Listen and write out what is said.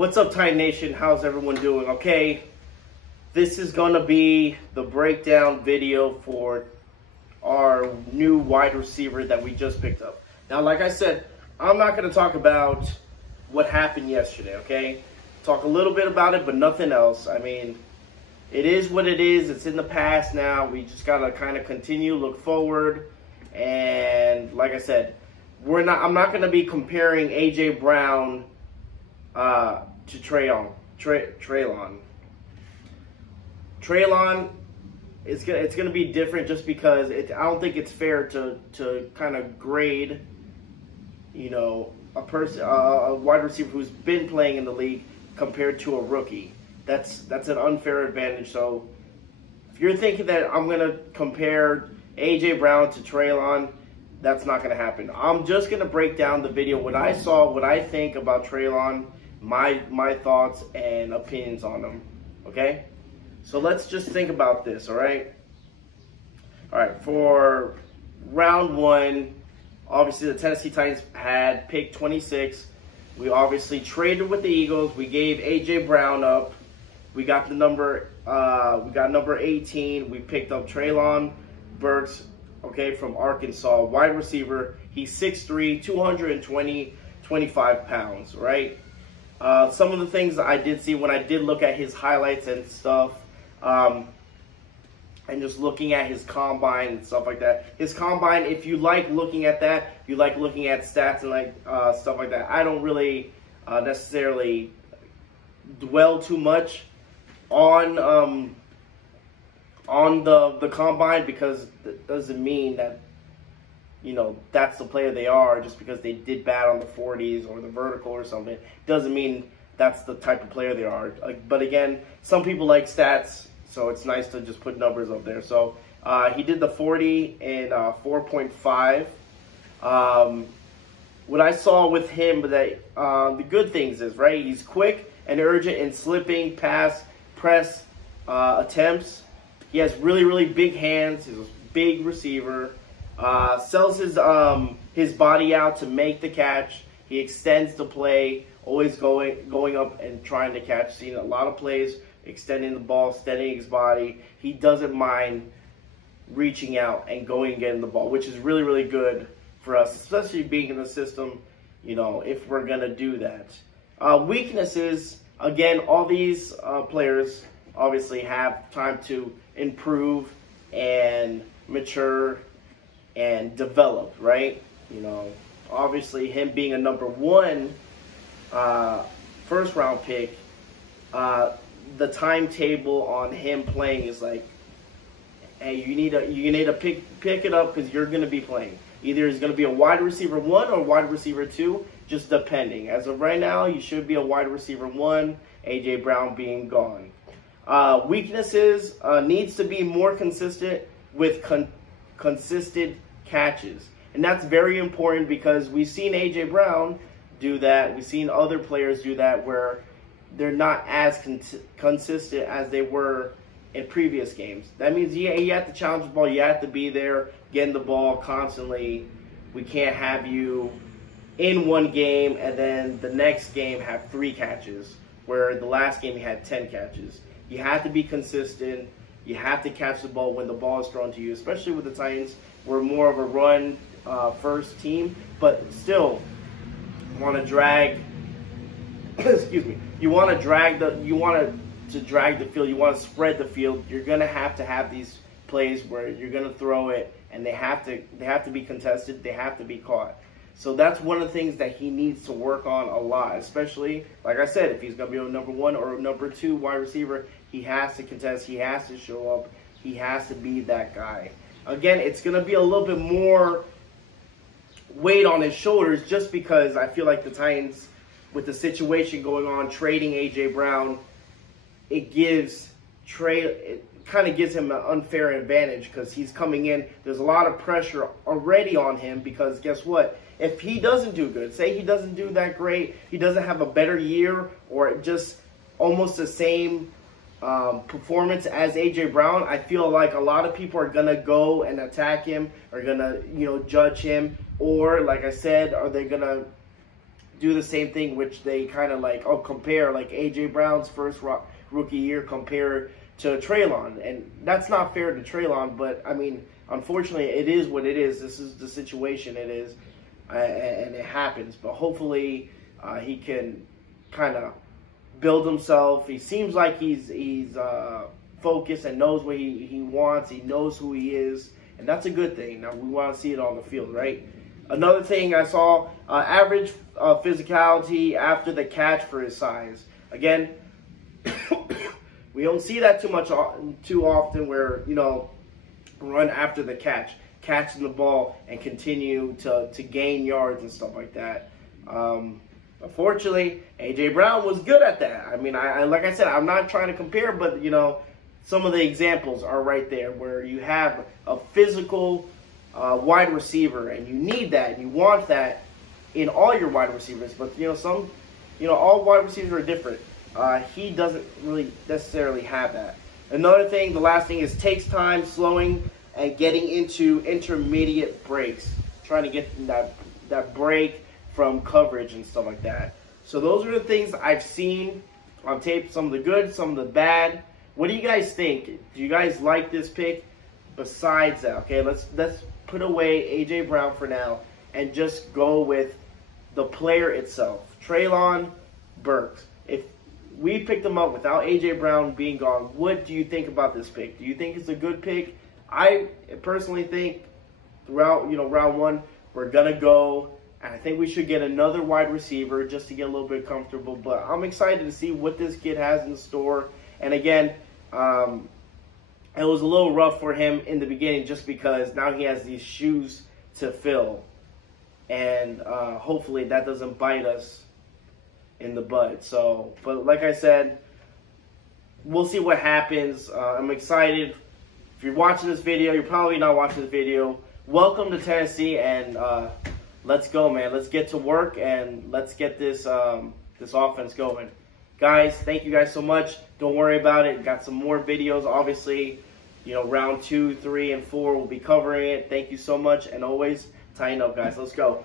What's up, Titan Nation? How's everyone doing? Okay, this is going to be the breakdown video for our new wide receiver that we just picked up. Now, like I said, I'm not going to talk about what happened yesterday, okay? Talk a little bit about it, but nothing else. I mean, it is what it is. It's in the past now. We just got to kind of continue, look forward. And like I said, I'm not going to be comparing A.J. Brown to Treylon. Treylon, it's gonna be different just because I don't think it's fair to kind of grade, you know, a wide receiver who's been playing in the league compared to a rookie. That's an unfair advantage. So if you're thinking that I'm gonna compare A.J. Brown to Treylon, that's not gonna happen. I'm just gonna break down the video, what I saw, what I think about Treylon, my thoughts and opinions on them. Okay, so let's just think about this. All right, for round one, obviously the Tennessee Titans had pick 26. We obviously traded with the Eagles. We gave A.J. Brown up. We got the number number 18. We picked up Treylon Burks, okay, from Arkansas, wide receiver. He's 6'3", 25 pounds, right? Some of the things that I did see when I did look at his highlights and stuff, and just looking at his combine and stuff like that. His combine, if you like looking at that, if you like looking at stats and like stuff like that, I don't really necessarily dwell too much on the combine, because it doesn't mean that, you know, that's the player they are just because they did bad on the 40s or the vertical or something. Doesn't mean that's the type of player they are. But again, some people like stats, so it's nice to just put numbers up there. So he did the 40 in 4.5. What I saw with him, that the good things is, right, he's quick and urgent in slipping, pass, press attempts. He has really, really big hands. He's a big receiver. Sells his body out to make the catch. He extends the play, always going up and trying to catch. Seen a lot of plays extending the ball, steadying his body. He doesn't mind reaching out and going and getting the ball, which is really, really good for us, especially being in the system, you know, if we're going to do that. Weaknesses, again, all these players obviously have time to improve and mature and develop, right? You know, obviously him being a number one first round pick, the timetable on him playing is like, hey, you need to pick it up because you're going to be playing. Either he's going to be a wide receiver 1 or wide receiver 2, just depending. As of right now, you should be a wide receiver 1, A.J. Brown being gone. Weaknesses, needs to be more consistent with consistent catches. And that's very important because we've seen A.J. Brown do that. We've seen other players do that where they're not as consistent as they were in previous games. That means you have to challenge the ball. You have to be there getting the ball constantly. We can't have you in one game and then the next game have 3 catches, where the last game you had 10 catches. You have to be consistent. You have to catch the ball when the ball is thrown to you, especially with the Titans. We're more of a run first team, but still want to drag. Excuse me. You want to drag the field. You want to spread the field. You're gonna have to have these plays where you're gonna throw it, and they have to be contested. They have to be caught. So that's one of the things that he needs to work on a lot, especially, like I said, if he's going to be a number 1 or number 2 wide receiver, he has to contest, he has to show up, he has to be that guy. Again, it's going to be a little bit more weight on his shoulders just because I feel like the Titans, with the situation going on, trading A.J. Brown, it kind of gives him an unfair advantage because he's coming in. There's a lot of pressure already on him because guess what? If he doesn't do good, say he doesn't do that great, he doesn't have a better year or just almost the same performance as A.J. Brown, I feel like a lot of people are going to go and attack him, are going to, judge him, or like I said, are they going to do the same thing, which they kind of like, compare like A.J. Brown's first rookie year compared to Treylon. And that's not fair to Treylon, but I mean, unfortunately, it is what it is. This is the situation it is, and it happens. But hopefully, he can kind of build himself. He seems like he's focused and knows what he wants. He knows who he is, and that's a good thing. Now, we want to see it on the field, right? Another thing I saw, average physicality after the catch for his size. Again, we don't see that too often where, you know, run after the catching the ball and continue to gain yards and stuff like that. Unfortunately, A.J. Brown was good at that. I mean, like I said, I'm not trying to compare, but, you know, some of the examples are right there where you have a physical wide receiver, and you need that, and you want that in all your wide receivers. But, you know, all wide receivers are different. He doesn't really necessarily have that. Another thing, the last thing is takes time slowing and getting into intermediate breaks, trying to get that break from coverage and stuff like that. So those are the things I've seen on tape, some of the good, some of the bad. What do you guys think? Do you guys like this pick? Besides that, okay, let's put away A.J. Brown for now and just go with the player itself, Treylon Burks. If we picked him up without A.J. Brown being gone, what do you think about this pick? Do you think it's a good pick? I personally think throughout, you know, round one, we're going to go, and I think we should get another wide receiver just to get a little bit comfortable. But I'm excited to see what this kid has in store. And again, it was a little rough for him in the beginning just because now he has these shoes to fill. And hopefully that doesn't bite us in the butt. So, but like I said, we'll see what happens. I'm excited. If you're watching this video, you're probably not watching this video. Welcome to Tennessee, and let's go, man. Let's get to work, and let's get this this offense going. Guys, thank you guys so much. Don't worry about it. Got some more videos, obviously. You know, round 2, 3, and 4, we'll be covering it. Thank you so much, and always tighten up, guys. Let's go.